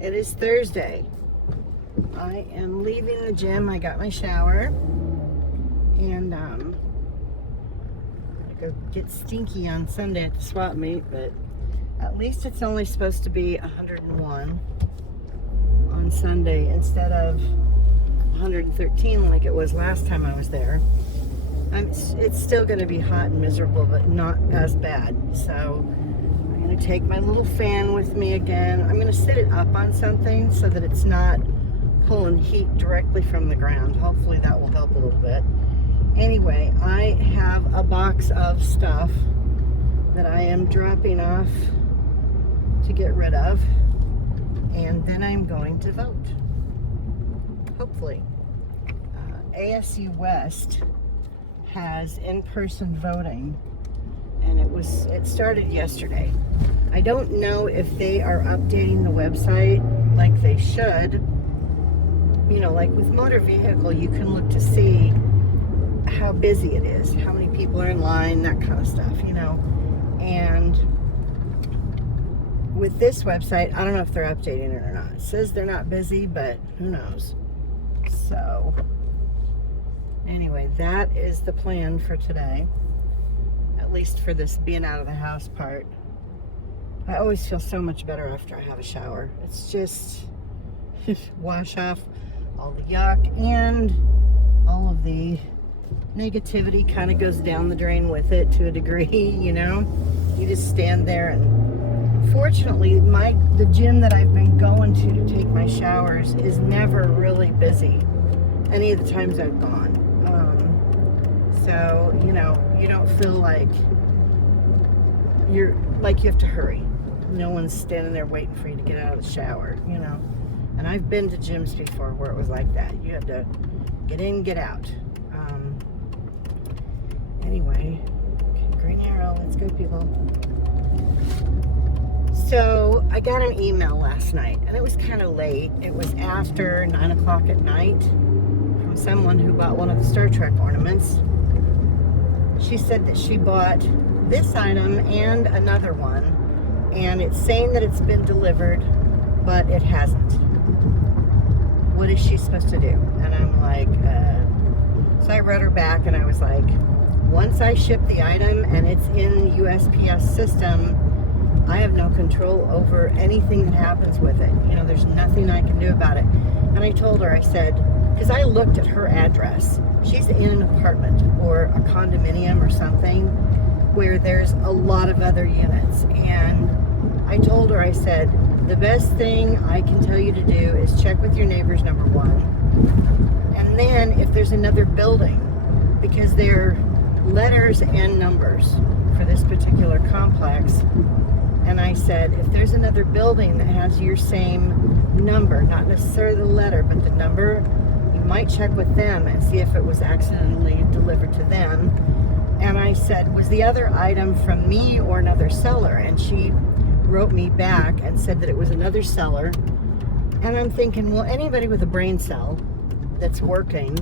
It is Thursday. I am leaving the gym. I got my shower. And I go get stinky on Sunday at the swap meet, but at least it's only supposed to be 101 on Sunday instead of 113 like it was last time I was there. It's still going to be hot and miserable, but not as bad. So I'm going to take my little fan with me again. I'm going to sit it up on something so that it's not pulling heat directly from the ground. Hopefully that will help a little bit. Anyway, I have a box of stuff that I am dropping off to get rid of, and then I'm going to vote. Hopefully. ASU West has in-person voting, and it started yesterday. I don't know if they are updating the website like they should. You know, like with motor vehicle, you can look to see how busy it is, how many people are in line, that kind of stuff, you know. And with this website, I don't know if they're updating it or not. It says they're not busy, but who knows. So anyway, that is the plan for today, at least for this being out of the house part. I always feel so much better after I have a shower. It's just wash off all the yuck, and all of the negativity kind of goes down the drain with it to a degree, you know. You just stand there, and fortunately the gym that I've been going to take my showers is never really busy any of the times I've gone. So, you know, you don't feel like you have to hurry. No one's standing there waiting for you to get out of the shower, you know. And I've been to gyms before where it was like that. You had to get in, get out. Anyway, okay, green arrow, let's go, people. So I got an email last night, and it was kind of late. It was after 9 o'clock at night from someone who bought one of the Star Trek ornaments. She said that she bought this item and another one, and it's saying that it's been delivered, but it hasn't. What is she supposed to do? And I'm like, so I wrote her back, and I was like, once I ship the item and it's in the USPS system, I have no control over anything that happens with it. You know, there's nothing I can do about it. And I told her, I said, because I looked at her address. She's in an apartment or a condominium or something where there's a lot of other units. And I told her, I said, the best thing I can tell you to do is check with your neighbors, number one. And then if there's another building, because they're letters and numbers for this particular complex. And I said, if there's another building that has your same number, not necessarily the letter, but the number, you might check with them and see if it was accidentally delivered to them. And I said, was the other item from me or another seller? And she wrote me back and said that it was another seller. And I'm thinking, well, anybody with a brain cell that's working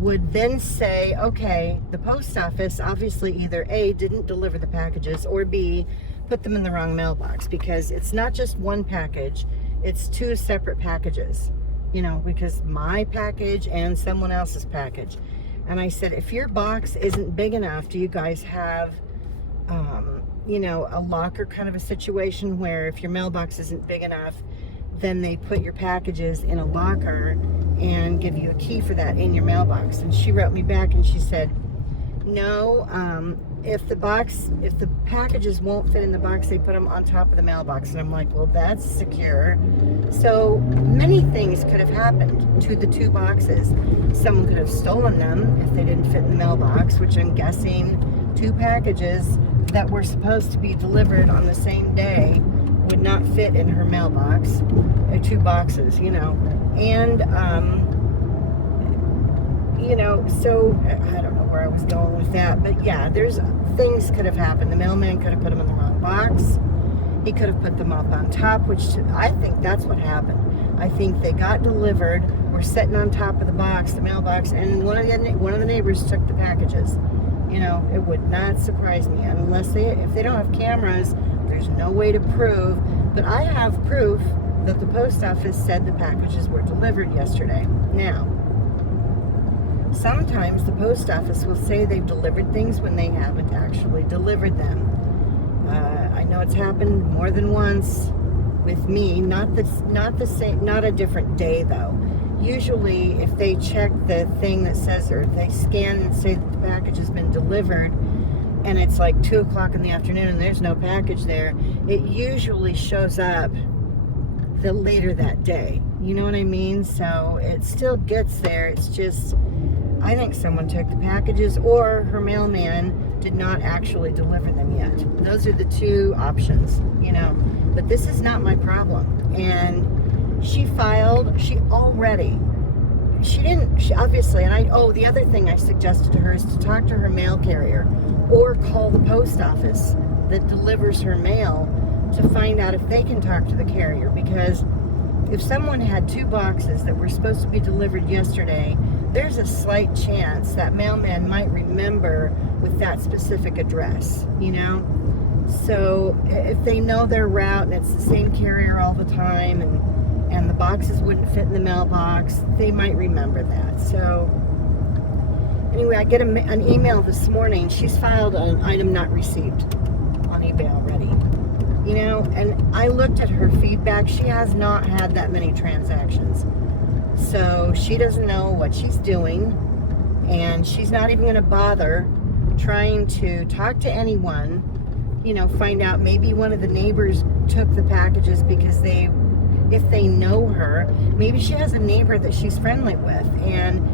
would then say, okay, the post office obviously either A, didn't deliver the packages, or B, put them in the wrong mailbox, because it's not just one package, it's two separate packages, you know, because my package and someone else's package. And I said, if your box isn't big enough, do you guys have, you know, a locker kind of a situation where if your mailbox isn't big enough, then they put your packages in a locker and give you a key for that in your mailbox? And she wrote me back and she said, no, if the packages won't fit in the box, they put them on top of the mailbox. And I'm like, well, that's secure. So many things could have happened to the two boxes. Someone could have stolen them if they didn't fit in the mailbox, which I'm guessing two packages that were supposed to be delivered on the same day would not fit in her mailbox, two boxes, you know. And you know, so I don't know where I was going with that, but yeah, there's things could have happened. The mailman could have put them in the wrong box. He could have put them up on top, which I think that's what happened. I think they got delivered, were sitting on top of the box, the mailbox, and one of the neighbors took the packages. You know, it would not surprise me, unless if they don't have cameras, there's no way to prove. But I have proof that the post office said the packages were delivered yesterday. Now, sometimes the post office will say they've delivered things when they haven't actually delivered them. I know it's happened more than once with me. Not the same, not a different day though. Usually, if they check the thing that says, or if they scan and say that the package has been delivered, and it's like 2 o'clock in the afternoon and there's no package there, it usually shows up later that day. You know what I mean? So it still gets there. It's just, I think someone took the packages, or her mailman did not actually deliver them yet. Those are the two options, you know. But this is not my problem. And she obviously, and the other thing I suggested to her is to talk to her mail carrier or call the post office that delivers her mail to find out if they can talk to the carrier, because if someone had 2 boxes that were supposed to be delivered yesterday, there's a slight chance that mailman might remember with that specific address, you know? So if they know their route and it's the same carrier all the time, and the boxes wouldn't fit in the mailbox, they might remember that. So anyway, I get an email this morning. She's filed an item not received on eBay already. You know, and I looked at her feedback. She has not had that many transactions. So she doesn't know what she's doing, and she's not even going to bother trying to talk to anyone, you know, find out maybe one of the neighbors took the packages, because if they know her, maybe she has a neighbor that she's friendly with. And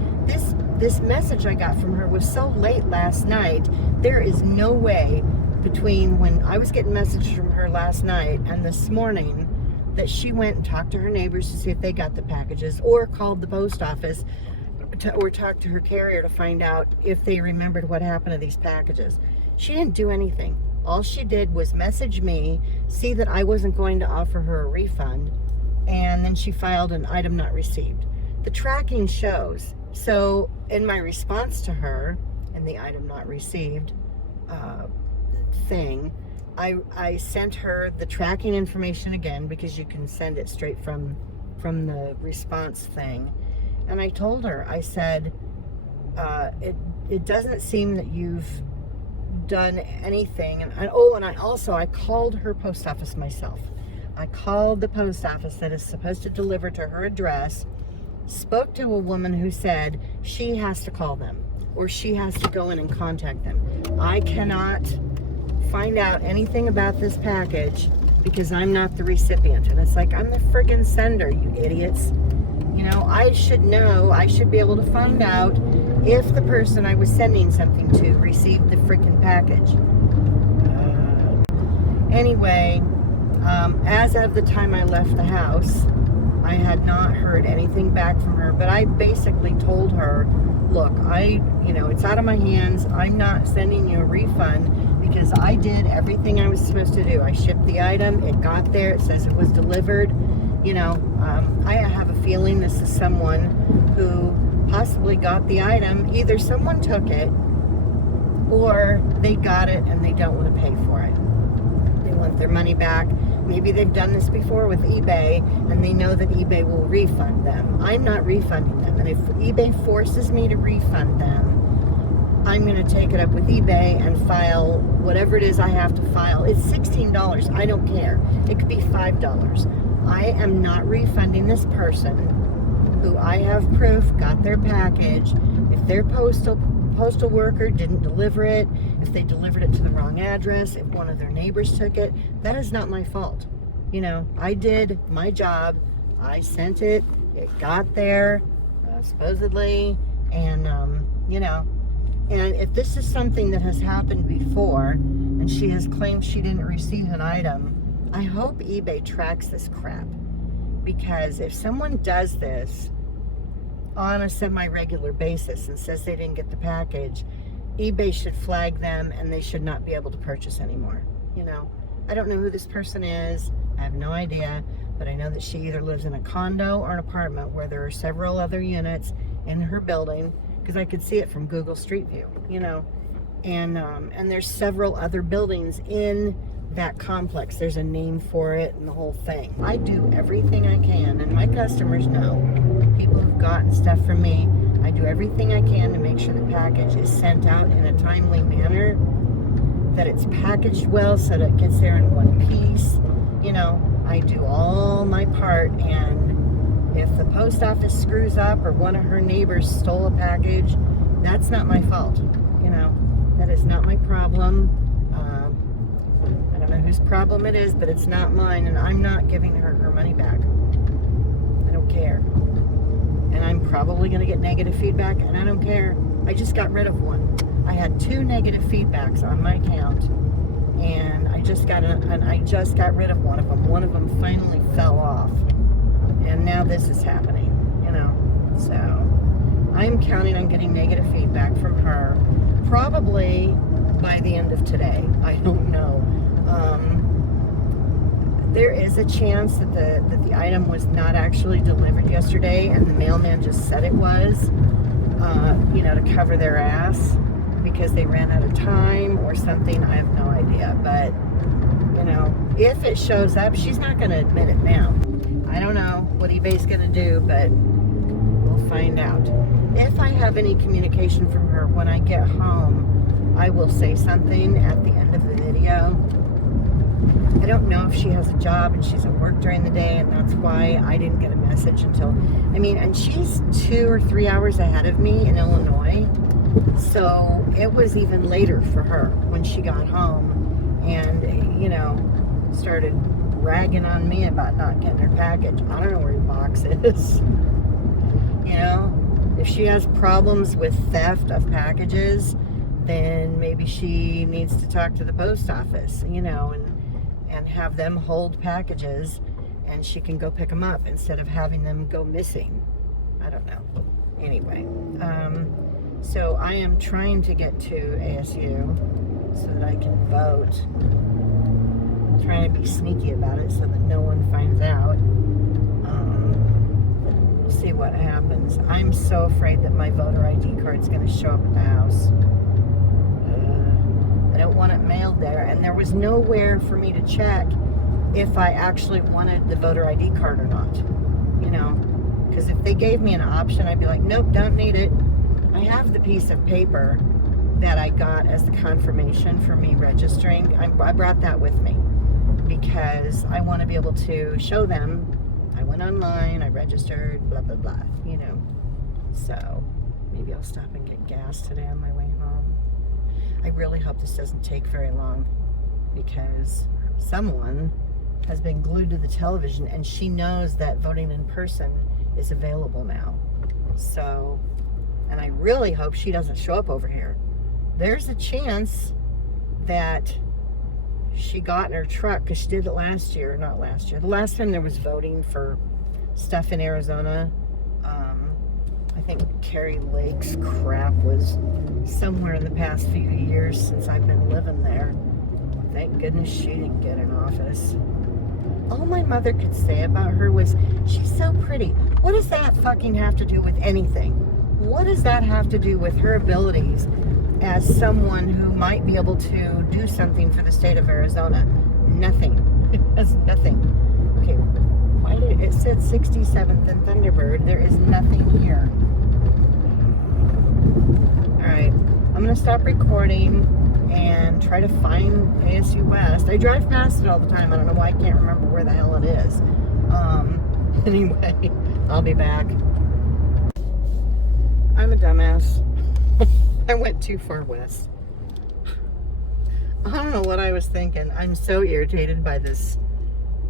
this message I got from her was so late last night. There is no way between when I was getting messages from her last night and this morning that she went and talked to her neighbors to see if they got the packages, or called the post office or talked to her carrier to find out if they remembered what happened to these packages. She didn't do anything. All she did was message me, see that I wasn't going to offer her a refund, and then she filed an item not received. The tracking shows. So in my response to her in the item not received thing, I sent her the tracking information again, because you can send it straight from the response thing. And I told her, I said, it doesn't seem that you've done anything. And I called her post office myself. I called the post office that is supposed to deliver to her address, spoke to a woman who said she has to call them, or she has to go in and contact them. I cannot find out anything about this package because I'm not the recipient. And it's like, I'm the friggin' sender, you idiots. You know, I should know. I should be able to find out if the person I was sending something to received the frickin' package. Anyway, as of the time I left the house, I had not heard anything back from her, but I basically told her, look, it's out of my hands. I'm not sending you a refund because I did everything I was supposed to do. I shipped the item. It got there. It says it was delivered. I have a feeling this is someone who possibly got the item. Either someone took it or they got it and they don't want to pay for it. They want their money back. Maybe they've done this before with eBay and they know that eBay will refund them. I'm not refunding them. And if eBay forces me to refund them, I'm going to take it up with eBay and file whatever it is I have to file. It's $16. I don't care. It could be $5. I am not refunding this person who I have proof got their package. If their postal worker didn't deliver it, if they delivered it to the wrong address, if one of their neighbors took it, that is not my fault. I did my job. I sent it. It got there, supposedly, and and if this is something that has happened before and she has claimed she didn't receive an item, I hope eBay tracks this crap, because if someone does this on a semi-regular basis and says they didn't get the package, eBay should flag them and they should not be able to purchase anymore. I don't know who this person is. I have no idea, but I know that she either lives in a condo or an apartment where there are several other units in her building, because I could see it from Google Street View, and there's several other buildings in that complex. There's a name for it and the whole thing. I do everything I can, and my customers know. People who've gotten stuff from me, I do everything I can to make sure the package is sent out in a timely manner, that it's packaged well so that it gets there in one piece. You know, I do all my part, and if the post office screws up or one of her neighbors stole a package, that's not my fault. You know, that is not my problem. I don't know whose problem it is, but it's not mine, and I'm not giving her her money back. I don't care. And I'm probably going to get negative feedback, and I don't care. I just got rid of one. I had 2 negative feedbacks on my account, and I just got rid of one of them. One of them finally fell off, and now this is happening, you know. So I'm counting on getting negative feedback from her, probably by the end of today. I don't know. There is a chance that the item was not actually delivered yesterday, and the mailman just said it was, you know, to cover their ass because they ran out of time or something. I have no idea. But, you know, if it shows up, she's not going to admit it now. I don't know what eBay's going to do, but we'll find out. If I have any communication from her when I get home, I will say something at the end of the video. I don't know if she has a job and she's at work during the day, and that's why I didn't get a message until, I mean, and she's 2 or 3 hours ahead of me in Illinois, so it was even later for her when she got home and, you know, started ragging on me about not getting her package. I don't know where the box is. You know, if she has problems with theft of packages, then maybe she needs to talk to the post office, you know, and have them hold packages, and she can go pick them up instead of having them go missing. I don't know. Anyway, so I am trying to get to ASU so that I can vote. I'm trying to be sneaky about it so that no one finds out. We'll see what happens. I'm so afraid that my voter ID card is going to show up at the house. I don't want it mailed there, and there was nowhere for me to check if I actually wanted the voter ID card or not, you know, because if they gave me an option, I'd be like, nope, don't need it. I have the piece of paper that I got as the confirmation for me registering. I brought that with me because I want to be able to show them I went online, I registered, blah, blah, blah, you know. So maybe I'll stop and get gas today on my way home. I really hope this doesn't take very long, because someone has been glued to the television and she knows that voting in person is available now. So, and I really hope she doesn't show up over here. There's a chance that she got in her truck, because she did it last year, not last year. The last time there was voting for stuff in Arizona, I think Carrie Lake's crap was somewhere in the past few years since I've been living there. Thank goodness she didn't get in office. All my mother could say about her was, she's so pretty. What does that fucking have to do with anything? What does that have to do with her abilities as someone who might be able to do something for the state of Arizona? Nothing. It has nothing. Okay, why did it said 67th and Thunderbird? There is nothing here. Alright, I'm going to stop recording and try to find ASU West. I drive past it all the time. I don't know why I can't remember where the hell it is. Anyway, I'll be back. I'm a dumbass. I went too far west. I don't know what I was thinking. I'm so irritated by this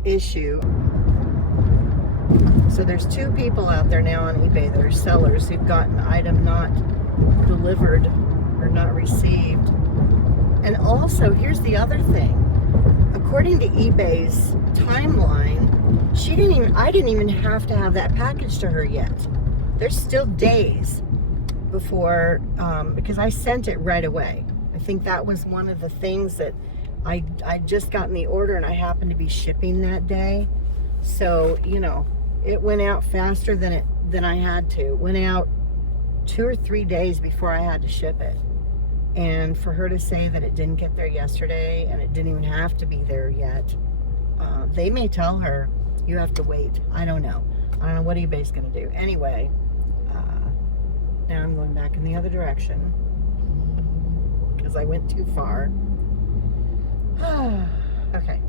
issue. So there's 2 people out there now on eBay that are sellers who've got an item not delivered or not received. And also, here's the other thing. According to eBay's timeline, I didn't even have to have that package to her yet. There's still days before, because I sent it right away. I think that was one of the things that I just gotten the order, and I happened to be shipping that day. So, you know, it went out faster than I had to. It went out 2 or 3 days before I had to ship it. And for her to say that it didn't get there yesterday and it didn't even have to be there yet, they may tell her, you have to wait. I don't know. I don't know what eBay's going to do. Anyway, now I'm going back in the other direction because I went too far. Okay.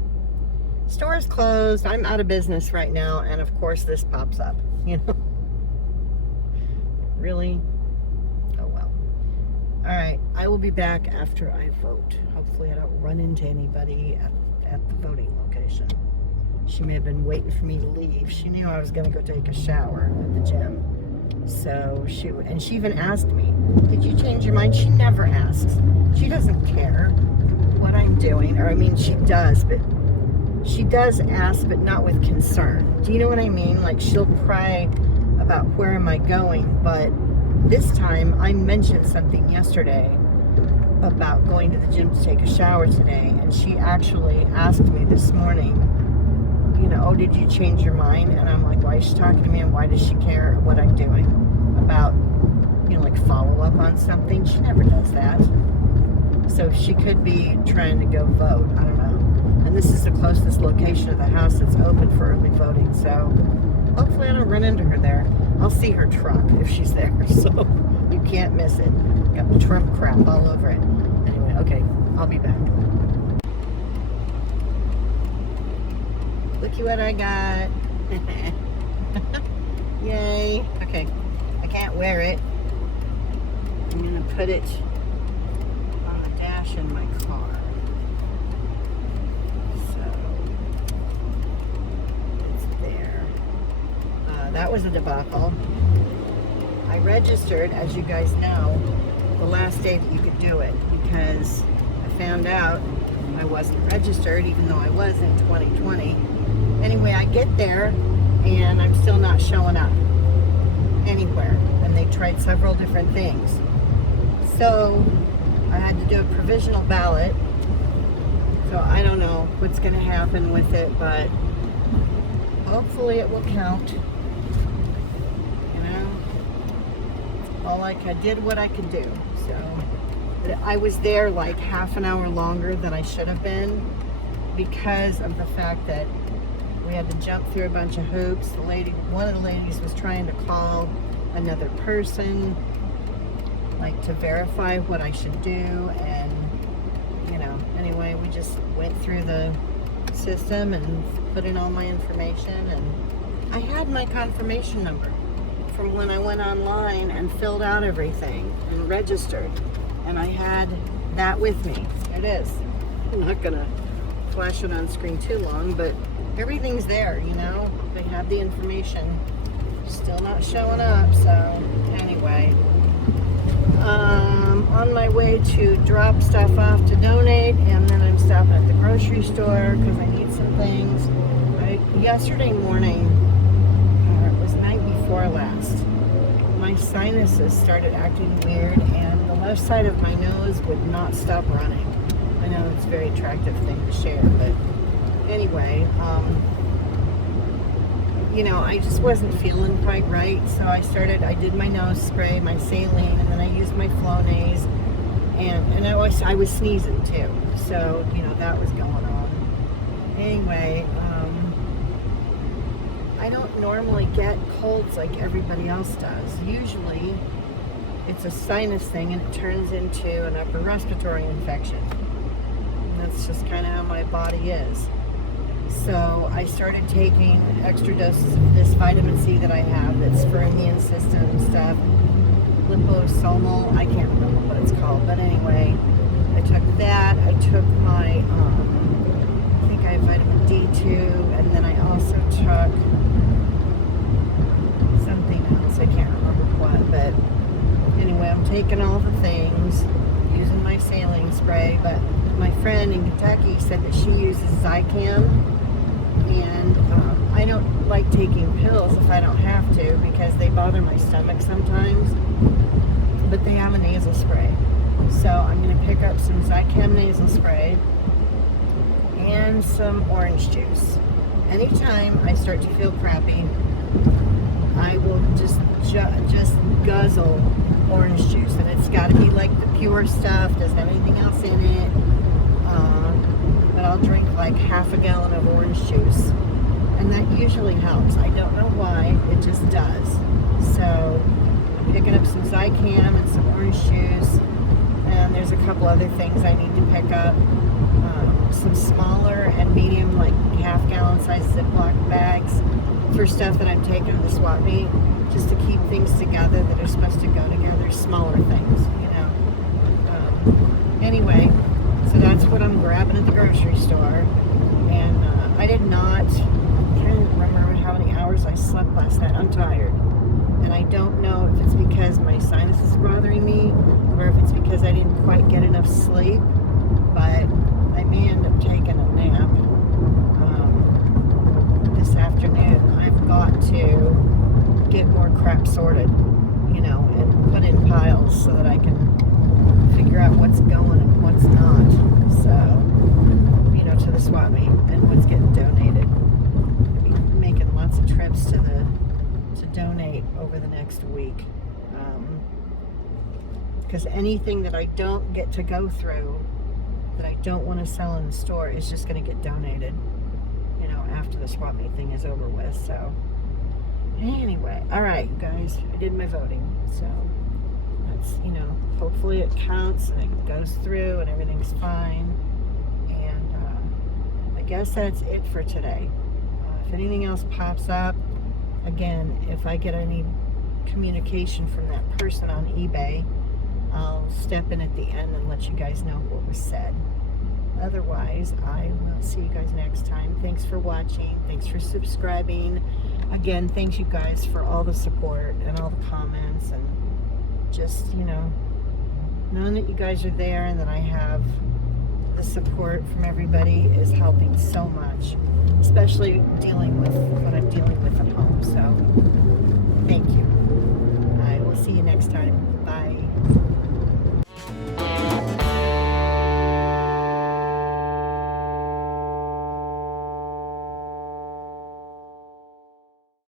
Store is closed. I'm out of business right now. And of course this pops up, you know. Really? Oh well. All right. I will be back after I vote. Hopefully I don't run into anybody at the voting location. She may have been waiting for me to leave. She knew I was going to go take a shower at the gym. So she even asked me, did you change your mind? She never asks. She doesn't care what I'm doing. Or I mean, she does, but she does ask, but not with concern. Do you know what I mean? Like she'll pry about where am I going, but this time I mentioned something yesterday about going to the gym to take a shower today, and she actually asked me this morning, you know, oh, did you change your mind? And I'm like, why is she talking to me, and why does she care what I'm doing? About, you know, like follow up on something. She never does that. So she could be trying to go vote. I don't know. And this is the closest location of the house that's open for early voting. So hopefully I don't run into her there. I'll see her truck if she's there. So you can't miss it. Got Trump crap all over it. Anyway, okay, I'll be back. Looky what I got. Yay. Okay, I can't wear it. I'm going to put it on the dash in my car. So, it's there. That was a debacle. I registered, as you guys know, the last day that you could do it because I found out I wasn't registered even though I was in 2020. Anyway, I get there and I'm still not showing up anywhere, and they tried several different things. So I had to do a provisional ballot. So I don't know what's going to happen with it, but hopefully it will count. You know, I did what I could do. So I was there like half an hour longer than I should have been because of the fact that we had to jump through a bunch of hoops. One of the ladies was trying to call another person, like to verify what I should do, and you know, anyway, we just went through the system and put in all my information, and I had my confirmation number from when I went online and filled out everything and registered, and I had that with me. There it is. I'm not gonna flash it on screen too long, but everything's there, you know. They have the information. Still not showing up, so anyway. On my way to drop stuff off to donate, and then I'm stopping at the grocery store because I need some things. Yesterday morning, it was night before last, my sinuses started acting weird, and the left side of my nose would not stop running. I know it's a very attractive thing to share, but anyway, you know, I just wasn't feeling quite right, so I did my nose spray, my saline, and then I used my Flonase, and I was sneezing too, so, you know, that was going on. Anyway, I don't normally get colds like everybody else does. Usually, it's a sinus thing, and it turns into an upper respiratory infection. And that's just kind of how my body is. So I started taking extra doses of this vitamin C that I have that's for immune system stuff. Liposomal, I can't remember what it's called, but anyway, I took that. I took my, I think I have vitamin D2, and then I also took something else. I can't remember what, but anyway, I'm taking all the things, using my saline spray, but my friend in Kentucky said that she uses Zicam. And I don't like taking pills if I don't have to because they bother my stomach sometimes. But they have a nasal spray. So I'm going to pick up some Zicam nasal spray and some orange juice. Anytime I start to feel crappy, I will just guzzle orange juice. And it's got to be like the pure stuff, doesn't have anything else in it. But I'll drink like half a gallon of orange juice, and that usually helps. I don't know why, it just does. So I'm picking up some Zicam and some orange juice, and there's a couple other things I need to pick up. Some smaller and medium, like half-gallon size Ziploc bags for stuff that I'm taking to the swap meet, just to keep things together that are supposed to go together, smaller things, you know. Anyway, so that's what I'm grabbing at the grocery store. And I did not, I'm trying to remember how many hours I slept last night. I'm tired. And I don't know if it's because my sinus is bothering me or if it's because I didn't quite get enough sleep, but I may end up taking a nap this afternoon. I've got to get more crap sorted, you know, and put in piles so that I can figure out what's going and what's not. So, you know, to the swap meet and what's getting donated. I'll be making lots of trips to donate over the next week. Because anything that I don't get to go through that I don't want to sell in the store is just going to get donated, you know, after the swap meet thing is over with. So anyway, all right, you guys, I did my voting, so that's, you know, hopefully it counts and it goes through and everything's fine. And I guess that's it for today. If anything else pops up, again, if I get any communication from that person on eBay, I'll step in at the end and let you guys know what was said. Otherwise, I will see you guys next time. Thanks for watching. Thanks for subscribing. Again, thanks you guys for all the support and all the comments, and just, you know, knowing that you guys are there and that I have the support from everybody is helping so much, especially dealing with what I'm dealing with at home. So, thank you.